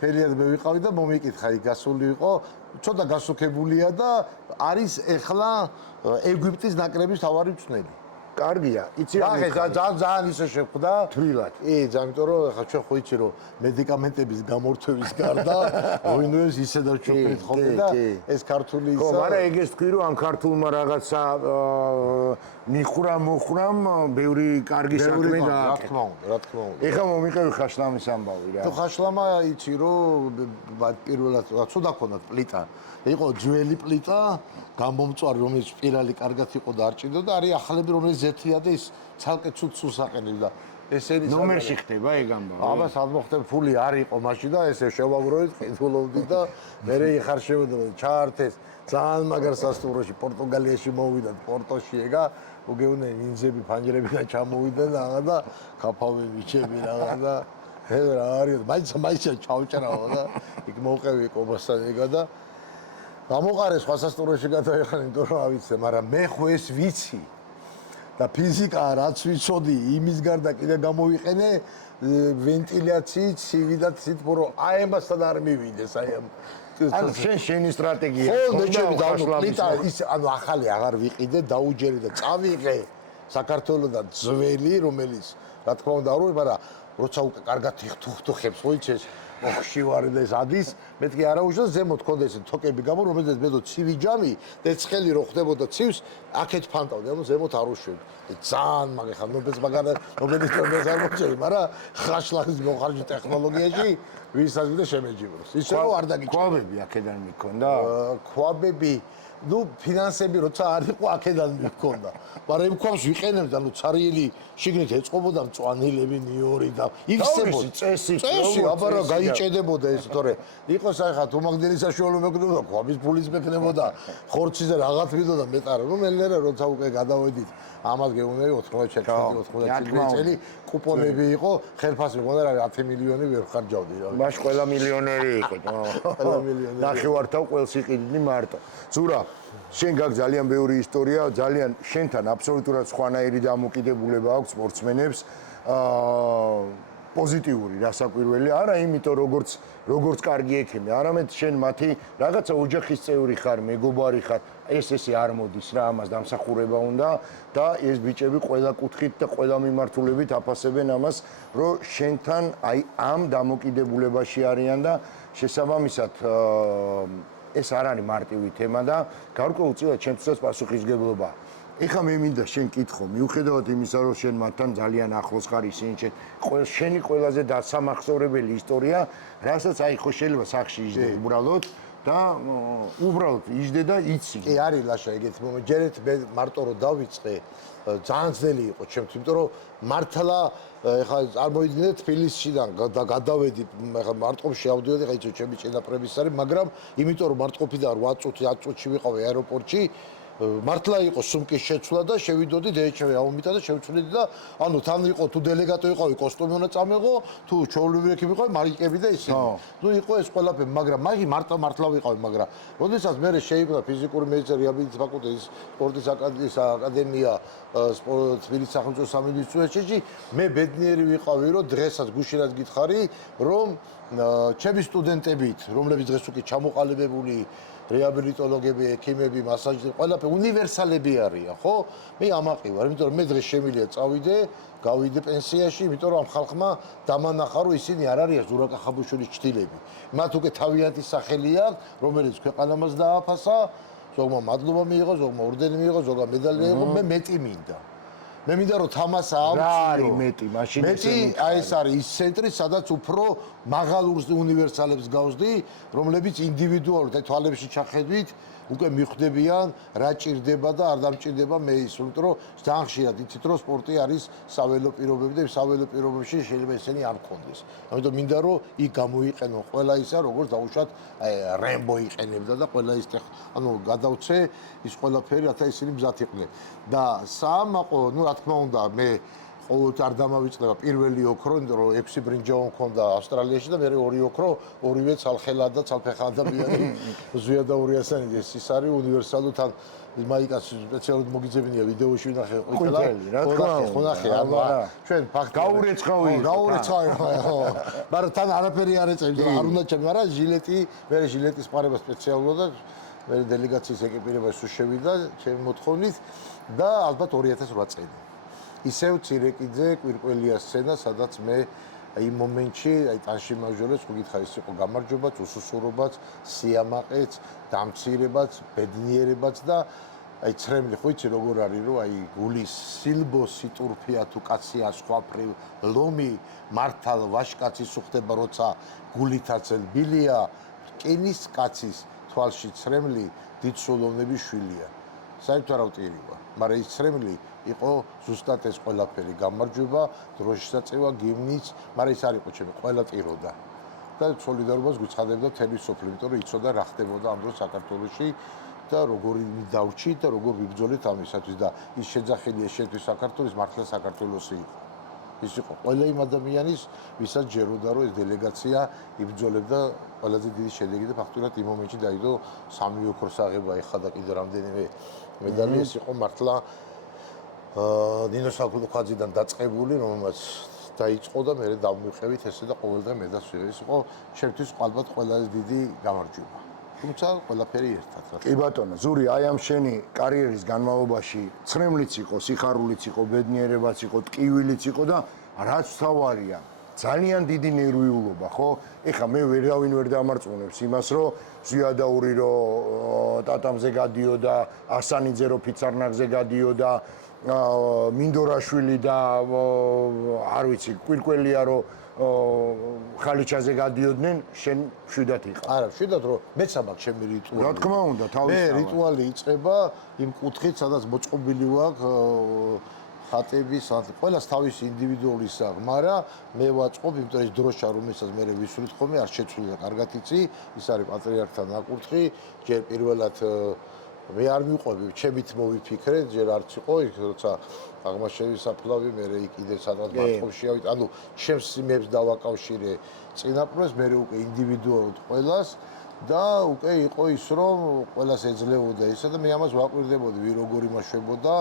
ფერიად მე ვიყავი და მომიკითხა იქ გასული იყო ცოტა გასუქებულია და არის ეხლა ეგვიპტის ნაკრების თავარი მწვრთნელი კარგია იცი რა ძალიან ისე შეხვდა თვილად კი იმიტომ რომ ეხლა ჩვენ ხო იცი რომ მედიკამენტების გამორთვების გარდა ვინმეს ისე დაჩუქეთ ხოლმე და ეს ქართული ისა ხო მაგრამ ეგეს თქვი რომ ამ ქართულმა რაღაცა მიხრამ ბევრი კარგი საქმე რა თქმა უნდა ეხლა მომიყევი ხაშლამის ამბავი რა თუ ხაშლამა იცი რომ პირველად ცუდა ქონდათ პლიტა იყო ძველი პლიტა გამომწვარი რომელიც სპირალი კარგად იყო და არ ჭიდოდა არის ახალები რომელიც ზეთია და ის ცალკე ცუდს უსაყენებს და ესენი ნომერში ხდება ეგ ამბავი? ამას არ მოხდებ ფული არ იყო მაშინ და ესე შევაგროვეთ, ყიდულობდი და მერე იხარშებოდა ჩაართეს ძალიან მაგარ სასტუმროში პორტუგალიაში მოვიდათ, პორტოში ეგა უგეუნე ნინძები ფანჯრები და ჩამოვიდა და კაფავე ვიჩები და რა არის მაინც ჩავჭრაო და იქ მოვყევი კობასთან ეგა და გამოყარე სხვა სასტუმროში გადაიხარ იმიტომ რომ ავიცე, მაგრამ მე ხო ეს ვიცი და ფიზიკა რაც ვიცოდი იმის გარდა კიდე გამოვიყენე ვენტილაციით, ცივი და თითქოს რომ აი ამასთან არ მივიდეს აი ამ ანუ შენი სტრატეგია ხო ნეჩები და ის ანუ ახალი აღარ ვიყიდე დაუჯერე და წავიღე საქართველოსთან ძველი რომელიც რა თქმა უნდა არ ვიყ მაგრამ როცა უკვე კარგად იხთუხებს ხო იცეს ოხში ვარ და ეს ადის მეთქი არა უშავს ზემოთ ხონდა ეს თოკები გამო რომელიც მე დო ცივი ჯამი დეცხელი რო ხდებოდა ცივს აქეთ ფანტავდი ანუ ზემოთ არ უშვებდი ძალიან მაგე ხარ ნობელის არ მოწევი მაგრამ ხაშლარის მოხარჯი ტექნოლოგიაში ვისაც ვიდე შემეჯიბროს ისე რომ არ დაგიჭირე ქვაბები აქედან მიქონდა ქვაბები ნუ ფინანსები როცა არ იყო აქედან მიქონდა მაგრამ იმ ქვაბს ვიყენებდა ანუ цаრიელი შიგნით ეწყობოდა მწვანილები ნიორი და იფსებოდა წესი აბარა გაიჭედებოდა ეს თორე იყოს აი ხა თუმაგდენი საშუალო მეკნებოდა ქვაბის ფულის მეკნებოდა ხორცის რაღაც მიდოდა მეტარა რომ ელერა როცა უკვე გადავედით ამას გეუნები 90 წელი კუპონები იყო ხელფასი მქონდა რა 10 მილიონი ვერ ხარჯავდი რა მაშ ყველა მილიონერი იყო ყველა მილიონერი ნახევართავ ყველს იყიდი მარტო ზურა შენ გაქვს ძალიან ბევრი ისტორია ძალიან შენთან აბსოლუტურად სხვანაირი დამოკიდებულება აქვს სპორტსმენებს პოზიტიური რასაკვირველი არა იმიტომ როგორც კარგი ექიმი არამედ შენ მათი რაღაცა ოჯახის წევრი ხარ მეგობარი ხარ ესე არ მოდის რა ამას დამსახურება უნდა და ეს ბიჭები ყველა კუთხით და ყველა მიმართულებით აფასებენ ამას რომ შენთან აი ამ დამოკიდებულებაში არიან და შესაბამისად ეს არ არის მარტივი თემა და გარკვეულწილად ჩემთვისაც პასუხისგებლობა ეხლა მე მინდა შენ კითხო მიუხედავად იმისა რომ შენ მათთან ძალიან ახლოს ხარ ისინი შენი ყველაზე დასამახსოვრებელი ისტორია რასაც აი ხო შეიძლება სახში იჯდე უბრალოდ და უბრალოდ იჯდე და იცი კი არის ლაშა ეგეთი მომენტი ჯერეთ მე მარტო რომ დავიწყე ძალიან ძნელი იყო ჩემთვის იმიტომ რომ მართლა ეხლა წარმოიდგინე თბილისიდან და გადავედი ეხლა მარტყოფში ავდიოდი ხა იცი ჩემი ჭედაპრების არის მაგრამ იმიტომ რომ მარტყოფიდან 8 წუთი 10 წუთში ვიყავი აეროპორტში მართლა იყო სუმკის შეცვლა და შევიდოდი დეეჩევი აუმიტა და შევცვლიდი და ანუ თან იყო თუ დელეგატო იყავი კოსტუმი უნდა წამეღო თუ ჩოვლივექი ვიყავი მარიკები და ისინი ნუ იყო ეს ყველაფერი მაგრამ მაგი მართლა ვიყავი მაგრამ როდესაც მე შეიქმნა ფიზიკური მედიცინის რეაბილიტაციის ფაკულტეტის სპორტის აკადემია თბილისის სახელმწიფო სამინისტროში მე ბედნიერი ვიყავი რომ დღესაც გუშინად გითხარი რომ ჩემი სტუდენტებით რომლებიც დღეს უკვე ჩამოყალიბებული რეაბილიტოლოგები, ექიმები, მასაჟისტები, ყველაფერი უნივერსალები არიან, ხო? მე ამაყი ვარ, იმიტომ რომ მე დღეს შემიძლია წავიდე, გავიდე პენსიაში, იმიტომ რომ ამ ხალხმა დამანახა, რომ ისინი არ არიან ზურაბ ახაბუშვილის ჩtildeები. მათ უკვე თავიანთი სახელი აქვს, რომელიც ქვეყანამაც დააფასა, ზოგმა მადლობა მიიღო, ზოგმა ორდენი მიიღო, ზოგმა მედალი მიიღო, მე მეტი მინდა. მე მინდა რომ თამასა რა არის მეტი მაშინ მეტი აი ეს არის ის ცენტრი სადაც უფრო მაღალ უნივერსალებს გავსდი რომლებიც ინდივიდუალურად თვალებში ჩახედვით უკვე მიხვდებიან რა ჭირდება და არ დამჭირდება მე ის იმიტომ რომ ძალიან ხშირად იცით რომ სპორტი არის საველო პირობები და საველო პირობებში შეიძლება ესენი არ მქონდეს ამიტომ მინდა რომ იქ გამოიყენო ყველა ისა როგორც დაუშვათ რემბო იყენებდა და ყველა ის ანუ გადავცე ის ყველაფერი რათა ისინი მზად იყვნენ და საამაყო ну რა თქმა უნდა მე ყოველთვის არ დამავიწყდება პირველი ოქრო, იმიტომ რომ 6 ბრინჯაო მქონდა ავსტრალიაში და მე ორი ოქრო, ორივე ცალხელა და ცალფეხა ადამიანი ზვია და 200-იანი ის არის უნივერსალური თან მაიკას სპეციალურად მოგიძებნია ვიდეოში ვნახე ყველა რა თქმა უნდა ხონახე არა ჩვენ ფაქტი გაურეცხავი ხო მაგრამ თან არაფერი არ ეწევი არ უნდა ჩემ არა ჟილეტი მე ჟილეტის პარება სპეციალურად მე დელეგაციის ეკიპირება სულ შევიდა ჩემი მოთხოვნით და ალბათ 2008 წელი ისევ ცირეკიძე კვირკველია სცენა, სადაც მე იმ მომენტში, აი ტანში მაჟორებს გითხა ის იყო გამარჯვებაც, უსუსურობაც, სიამაყეც, დამცირებაც, ბედნიერებაც და აი ცრემლი ხო იცი როგორ არის, რომ აი გულის სილბოსი ტურფია თუ კაცია სხვაფრივ, ლომი მართალ ვაშკაცის უხდება, როცა გულითაც ელბილია, რკინის კაცის თვალში ცრემლი დიდ სულოვნების შვილია. საერთოდ არ ავტირივა, მაგრამ ის ცრემლი იყო ზუსტად ეს ყველაფერი გამარჯვება, დროშისაწევა, გიმნიც, მაგრამ ის არ იყო ჩემი ყველა ტიროდა. და სოლიდარობას გვიცხადებდა მთელი სოფლი, იმიტომ რომ იცოდა რა ხდებოდა ამ დროს საქართველოში და როგორი დავჭით და როგორ ვიბრძოლეთ ამისათვის და ის შეძახილია შეთვის საქართველოს მართლა საქართველოსი იყო. ის იყო ყველა იმ ადამიანის, ვისაც ჯეროდა რომ ეს დელეგაცია იბრძოლებდა ყველაზე დიდი შედეგი და ფაქტურად იმ მომენტში დაიდო 3 ოქროს აღება ეხა და კიდე რამდენიმე მედალი ეს იყო მართლა ნინო საკულუხაძიდან დაწყებული რომელმაც დაიწყო და მე დავმივყევით ესე და ყოველდღე მედალს ვიღე. ის იყო ჩემთვის ალბათ ყველაზე დიდი გამარჯვება. თუმცა ყველაფერი ერთად. კი ბატონო, ზური, აი ამ შენი კარიერის განმავლობაში ცრემლიც იყო, სიხარულიც იყო, ბედნიერებაც იყო, ტკივილიც იყო და რაც თავარია, ძალიან დიდი ნერვიულობა, ხო? ეხა მე ვერავინ ვერ დამარწმუნებს იმას, რომ ზვიადაური რომ ტატამზე გადიოდა, ასანიძე რომ ფიცარნაგზე გადიოდა, მინდორაშვილი და არ ვიცი, კვირკველია რომ ხალიჩაზე გადიოდნენ, შენ შვიდად იყავ. არა, შვიდად რომ მეც ამაქვს ჩემი რიტუალი. რა თქმა უნდა, თავის მე რიტუალი იწყება იმ კუთხით, სადაც მოწყობილი ვაქვს ხატების, ყველას თავისი ინდივიდუალური საქმე, მაგრამ მე ვაწყობ, იმიტომ ეს დროშა, რომელსაც მე ვისვრით ხოლმე, არ შეცვლია, კარგად იცი, ის არის პატრიარქთან ნაკურთხი, ჯერ პირველად მე არ მიყვები, ჩემით მოვიფიქრე, ჯერ არც იყო იქ, როცა აღმაშენებლის საფლავი, მე კიდე სადღაც მარცხში ავით, ანუ ჩემს სიმებს დავაკავშირე წინაპრებს, მე უკვე ინდივიდუალურად ყველას და უკვე იყო ის, რომ ყველას ეძლეოდა ისა და მე ამას ვაკვირდებოდი, ვინ როგორ იმაშვებოდა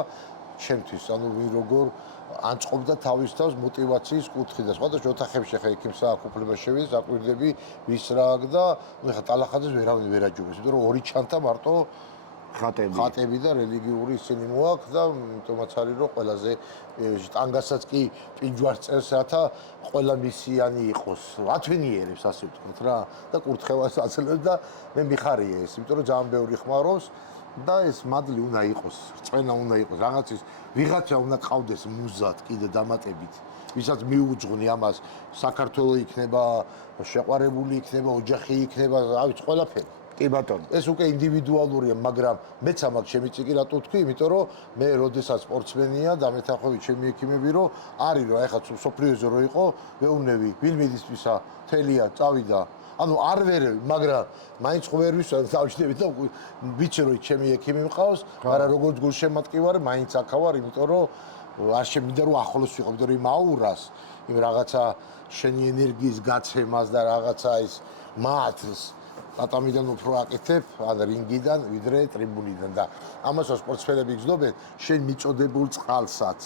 ჩემთვის, ანუ ვინ როგორ ანწყობდა თავის თავს мотиваციის კუთხით და სხვადასხვა ოთახებში ხა იქ იმ სააკუპლება შევიდეს, აკვირდები ვის რა აქვს და ნუ ხა ტალახაძეს ვერავინ ვერ აჯობებს, იმიტომ რომ ორი ჩანთა მარტო ხატები და რელიგიური ისინი მოაქვს და თუმაც არის რომ ყველაზე ტანგასაც კი პინჯვარს წერს რათა ყველა მისიანი იყოს, ათვინიერებს ასე ვთქვათ რა და კურთხევას აძლევს და მე მიხარია ეს, იმიტომ რომ ძალიან ბევრი ხმარობს და ეს მადლი უნდა იყოს, რწმენა უნდა იყოს, რაღაცის ვიღაცა უნდა ყავდეს მუზად კიდე დამატებით, ვისაც მიუძღვნი ამას, საქართველოს იქნება, შეყვარებული იქნება, ოჯახი იქნება, რა ვიცი, ყველაფერი. კი ბატონო. ეს უკვე ინდივიდუალურია, მაგრამ მეც ამაქვს ჩემი წიკი რატო ვთქვი, იმიტომ რომ მე როდესაც სპორტსმენია და მეთანხმები ჩემი ექიმები რომ არის რომ ეხლა სოფლიოზე რო იყო, მეუნები, ვილმედისთვისა, თელია, წავიდა. ანუ არ ვერევი, მაგრამ მაინც ვერ ვისვენ დავჭდები და ვიცი რომ ჩემი ექიმი მყავს, მაგრამ როგორც გულშემატკი ვარ, მაინც აქ ვარ, იმიტომ რომ არ შემინდა რომ ახლოს ვიყო, იმიტომ რომ იმ აურას, იმ რაღაცა შენი ენერგიის გაცემას და რაღაცა ის მათს ტატამიდან უფრო აკეთებ, ან რინგიდან, ვიდრე ტრიბუნიდან და ამასაც სპორტსმენები გძნობენ, შენ მიწოდებულ წყალსაც.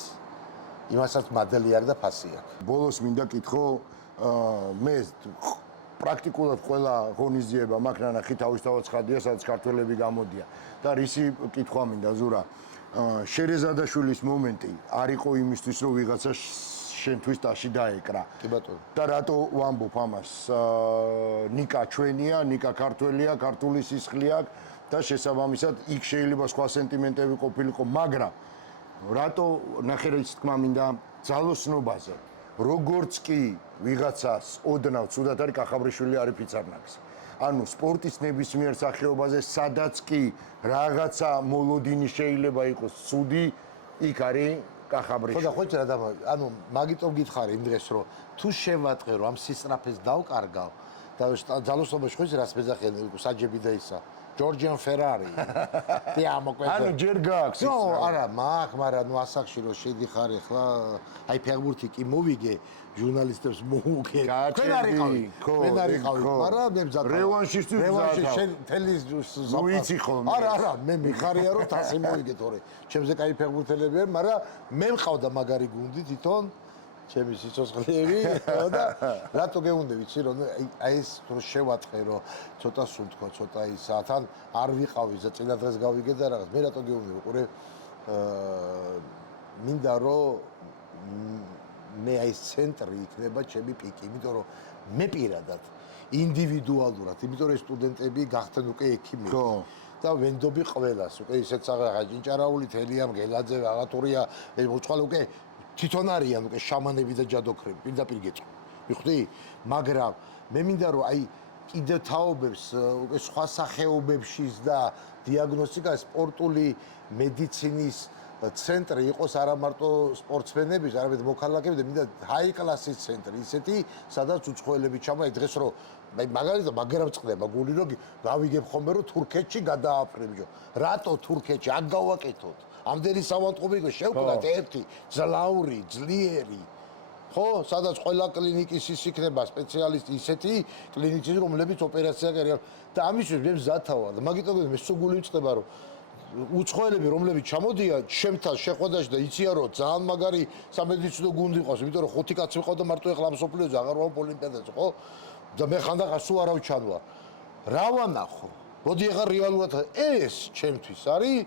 იმასაც მადლი არ და ფასი აქვს. ბოლოს მინდა კითხო, მე პრაქტიკულად ყველა ღონისძიება მაქვს ნანახი თავისთავად ცხადია, სადაც ქართველები გამოდიან. და რისი კითხვა მინდა ზურა, შერეზადაშვილის მომენტი არ იყო იმისთვის, რომ ვიღაცა შენთვის ტაში დაეკრა. კი ბატონო. და რატო ვამბობ ამას? ნიკა ჩვენია, ნიკა ქართველია, ქართული სისხლი აქვს და შესაბამისად იქ შეიძლება სხვა სენტიმენტები ყოფილიყო, მაგრამ რატო ნახე ის თქმა მინდა ძალოსნობაზე. როგორც კი ვიღაცას ოდნავ ცუდად არის კახაბრიშვილი არის ფიცარნაგზე. ანუ სპორტის ნებისმიერ სახეობაზე სადაც კი რაღაცა მოლოდინი შეიძლება იყოს ცუდი, იქ არის კახაბრიშვილი. ხო და ხო იცი რა და ანუ მაგიტომ გითხარი იმ დღეს რომ თუ შევატყე რომ ამ სისწრაფეს დავკარგავ და ძალოსნობაში ხო იცი რას მეძახიან საჯები და ისა ჯორჯიან ფერარი. და ამოკვეთე. ანუ ჯერ გაქვს ის. ნო, არა, მაქვს, მაგრამ ნუ ასაკში რომ შედიხარ ახლა, აი ფეხბურთი კი მოვიგე, ჟურნალისტებს მოუგე. ჩვენ არ იყავით, მაგრამ მე მზად. რევანშისტი რევანში შენ თელის ნუ იცი ხოლმე. არა, მე მიხარია რომ თასი მოვიგე თორე. ჩემზე кай ფეხბურთელები არ, მაგრამ მე მყავდა მაგარი გუნდი თვითონ. ჩემი სიცოცხლეები და რატო გეუნდე ვიცი რომ აი ეს რო შევატყე რომ ცოტა სულ თქვა ცოტა ისა თან არ ვიყავი და წინა დღეს გავიგე და რაღაც მე რატო გეუნდე უყურე მინდა რომ მე აი ეს ცენტრი იქნება ჩემი პიკი იმიტომ რომ მე პირადად ინდივიდუალურად იმიტომ რომ სტუდენტები გახდნენ უკვე ექიმები ხო და ვენდობი ყველას უკვე ისეთ რაღაც ჭინჭარაული თელია მგელაძე აღატურია ეს მოწყალე უკვე თვითონ არიან უკვე შამანები და ჯადოქრები პირდაპირ გეტყვი. მიხდი? მაგრამ მე მინდა რომ აი კიდევ თაობებს უკვე სხვა სახეობებშიც და დიაგნოსტიკა სპორტული მედიცინის ცენტრი იყოს არა მარტო სპორტსმენების, არამედ მოქალაქეების და მინდა ჰაი კლასის ცენტრი, ისეთი, სადაც უცხოელები ჩამოვა. დღეს რომ მაგალითად მაგრამ წდება გული რომ გავიგებ ხოლმე რომ თურქეთში გადააფრებიო. რატო თურქეთში? აქ გავაკეთოთ. ამდენი საავადმყოფი შევქმნათ ერთი ძლაური, ძლიერი. ხო, სადაც ყველა კლინიკის ის იქნება სპეციალისტი ისეთი კლინიკის რომლებიც ოპერაცია გარია და ამისთვის მე მზათავად. მაგიტო მე სულ ვიწყდება რომ უცხოელები რომლებიც ჩამოდიან ჩემთან შეხვედრაში და იციან რომ ძალიან მაგარი სამედიცინო გუნდი ყავს, იმიტომ რომ 5 კაცი მყავდა მარტო ეხლა მსოფლიოზე აღარ ვარ ოლიმპიადაზე, ხო? და მე ხანდახან სულ არავის ჩანვარ. რა ვანახო? მოდი ეხლა რეალურად ეს ჩემთვის არის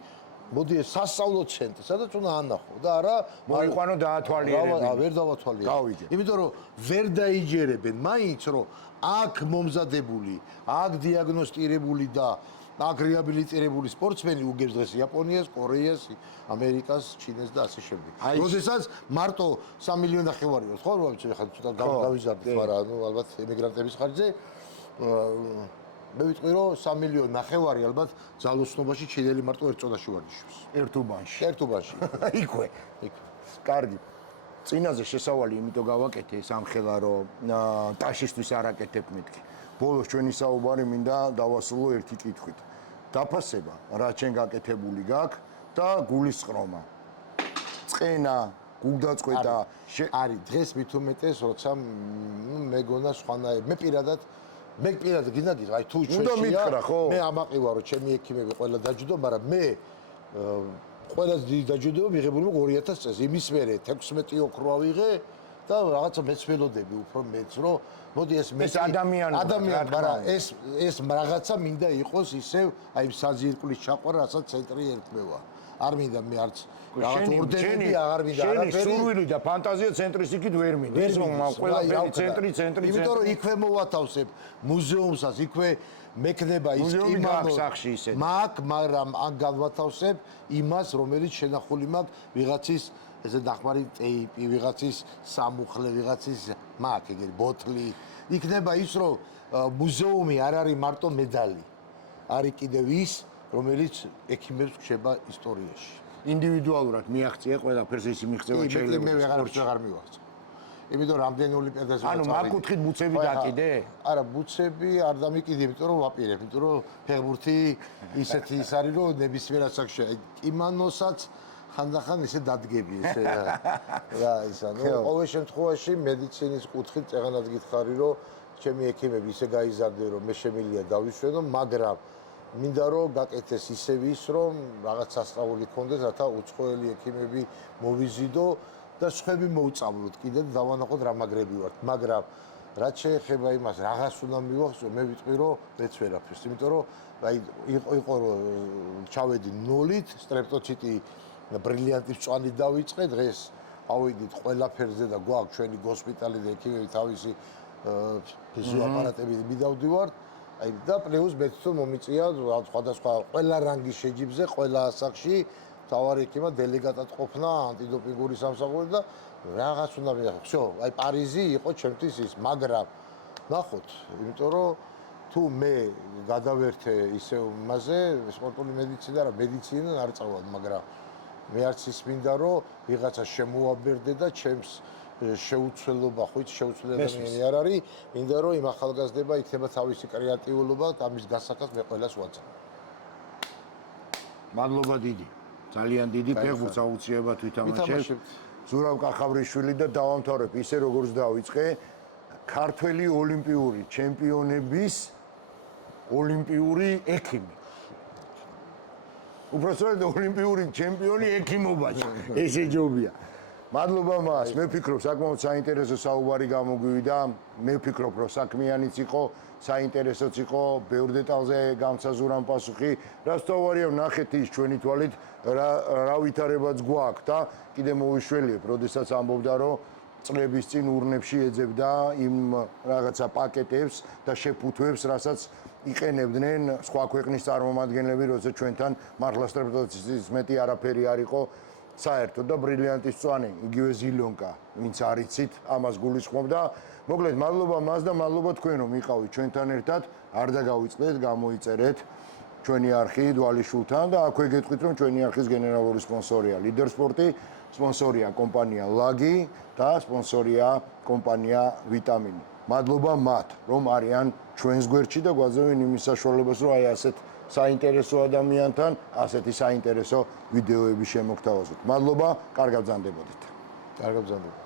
მოდი ეს სასწავლო ცენტრი, სადაც უნდა ანახო და არა მოიყვანო დაათვალიერებინო. ვერ დავათვალიერებ. გავიგე. იმიტომ რომ ვერ დაიჯერებენ მაინც რომ აქ მომზადებული, აქ დიაგნოსტირებული და აქ რეაბილიტირებული სპორტსმენი უგებს დღეს იაპონიას, კორეას, ამერიკას, ჩინეს და ასე შემდეგ. როდესაც მარტო 3 მილიონი ნახევარი ვარ, ხო, რა ვიცი, ხა ცოტა გავიზარდეთ, მაგრამ ანუ ალბათ ემიგრანტების ხარჯზე მე ვიტყვი რომ 3 მილიონი ნახევარი ალბათ ძალოსნობაში ჩინელი მარტო ერთ წოდაში ვარჯიშობს. ერთ უბანში. ერთ უბანში. იქვე. კარგი. წინაზე შესავალი იმიტომ გავაკეთე სამხელა რომ ტაშისთვის არ აკეთებ მეთქი. ბოლოს ჩვენი საუბარი მინდა დავასრულო ერთი კითხვით. დაფასება რა ჩვენ გაკეთებული გაქვს და გულის ყრომა. წყენა, გულდაწყვეტა არის დღეს მით უმეტეს როცა მეგონა სხვანაირ მე პირადად გინდაგის აი თუ ჩვენშია მე ამაყი ვარ რომ ჩემი ექიმები ყველა დაჯდო მაგრამ მე ყველა დაჯდო მიღებული 2000 წელს იმის მერე 16 ოქრო ავიღე და რაღაცა მეც ველოდები უფრო მეც რომ მოდი ეს ადამიანი მაგრამ ეს რაღაცა მინდა იყოს ისევ აი საზირკვლის ჩაყვარა რასაც ცენტრი ერქმევა არ მინდა მე არც რაღაც ორდენები აღარ მინდა არაფერი სურვილი და ფანტაზია ცენტრის იქით ვერ მინდა ეს რომ ყველაფერი ცენტრი იმიტომ რომ იქვე მოვათავსებ მუზეუმსაც იქვე მექნება ის იმანო მაგ მაგრამ ან განვათავსებ იმას რომელიც შენახული მაქვს ვიღაცის ესე დახმარი ტეიპი ვიღაცის სამუხლე ვიღაცის მაგ ეგრე ბოთლი იქნება ის რომ მუზეუმი არ არის მარტო მედალი არის კიდევ ის რომელიც ექიმებს ხდება ისტორიაში ინდივიდუალურად მიაღწია ყველაფერს ისი მიღწევა შეიძლება მე ვეღარ მივაღწევ იმიტომ რამდენი ოლიმპიადაზე ანუ მაგ კუთხით ბუცები დაკიდე? არა, ბუცები არ დამიკიდე, იმიტომ რომ ვაპირებ, იმიტომ რომ ფეხბურთი ისეთი ის არის, რომ ნებისმიერ ასაკში იმანოსაც ხანდახან ისე დადგები ესე რა ის ანუ ყოველ შემთხვევაში მედიცინის კუთხით წეღანად გითხარი, რომ ჩემი ექიმები ისე გაიზარდნენ, რომ მე შემიძლია დავიშვენო, მაგრამ მინდა რომ გაკეთეს ისევ ის, რომ რაღაც სასწაული ქონდეს, რათა უცხოელი ექიმები მოვიზიდო და სხვები მოუწავლოთ კიდე დავანახოთ რა მაგრები ვართ მაგრამ რაც შეეხება იმას რაღაც უნდა მივახსოვო მე ვიტყვი რომ მეც ვერაფერს იმიტომ რომ აი იყო რომ ჩავედი 0-ით სტრეპტოციტი ბრილიანტი მწვანით დავიწყე დღეს ავიდით ყველაფერზე და გვაქვს ჩვენი ჰოსპიტალი და ექიმები თავისი ფიზიოაპარატები მიდავდივართ აი და პლუს მეც თუ მომიწია სხვადასხვა ყველა რანგის შეჯიბზე ყველა ასაკში თავარი ექიმა დელეგატად ყოფნა ანტიდოპინგური სამსახური და რაღაც უნდა მივახო. всё, აი პარიზი იყო ჩემთვის ის, მაგრამ ნახოთ, იმიტომ რომ თუ მე გადავერთე ისე მასე სპორტული მედიცინა და მედიცინა არ წავალ, მაგრამ მე არც ის მინდა რომ ვიღაცა შემოაბერდე და ჩემს შეუცვლელობა, ხო იცი შეუცვლელი ადამიანი არ არის, მინდა რომ იმ ახალგაზრდება იქნება თავისი კრეატიულობა და ამის გასახად მე ყველას ვაწევ. მადლობა დიდი. ძალიან დიდი ფეხბურთს აუცილებლად ვითამაშებ. ზურაბ კახავრიშვილი და დავამთავრებ ისე როგორც დავიწყე ქართველი ოლიმპიური ჩემპიონების ოლიმპიური ექიმი. უბრალოდ ოლიმპიური ჩემპიონი ექიმობაში. ესე ჯობია. მადლობა მას. მე ვფიქრობ საკმაოდ საინტერესო საუბარი გამოგვივიდა. მე ვფიქრობ რომ საქმიანიც იყო, საინტერესოც იყო, ბევრ დეტალზე გამსაზურამ პასუხი. რაც თავარია ნახეთ ის ჩვენი თვალით რა ვითარებაც გვაქვს და კიდე მოვიშველიებ, როდესაც ამბობდა რომ წლების წინ ურნებში ეძებდა იმ რაღაცა პაკეტებს და შეფუთვებს, რასაც იყენებდნენ სხვა ქვეყნის წარმომადგენლები, როცა ჩვენთან მართლა სტრეპტოციტის მეტი არაფერი არ იყო საერთოდ და ბრილიანტის მწვანე, იგივე ზილონკა, ვინც არიცით, ამას გულისხმობ და მოკლედ მადლობა მას და მადლობა თქვენ რომ იყავით ჩვენთან ერთად, არ დაგავიწყდეთ, გამოიწერეთ ჩვენი არხი დვალიშვილთან და აქვე გეტყვით რომ ჩვენი არხის გენერალური სპონსორია ლიდერ სპორტი, სპონსორია კომპანია ლაგი და სპონსორია კომპანია ვიტამინი. მადლობა მათ, რომ არიან ჩვენს გვერდში და გვაძლევენ იმის საშუალებას, რომ აი ასეთ საინტერესო ადამიანთან ასეთი საინტერესო ვიდეოები შემოგთავაზოთ. მადლობა, კარგად ბრძანდებოდეთ. კარგად ბრძანდებოდეთ.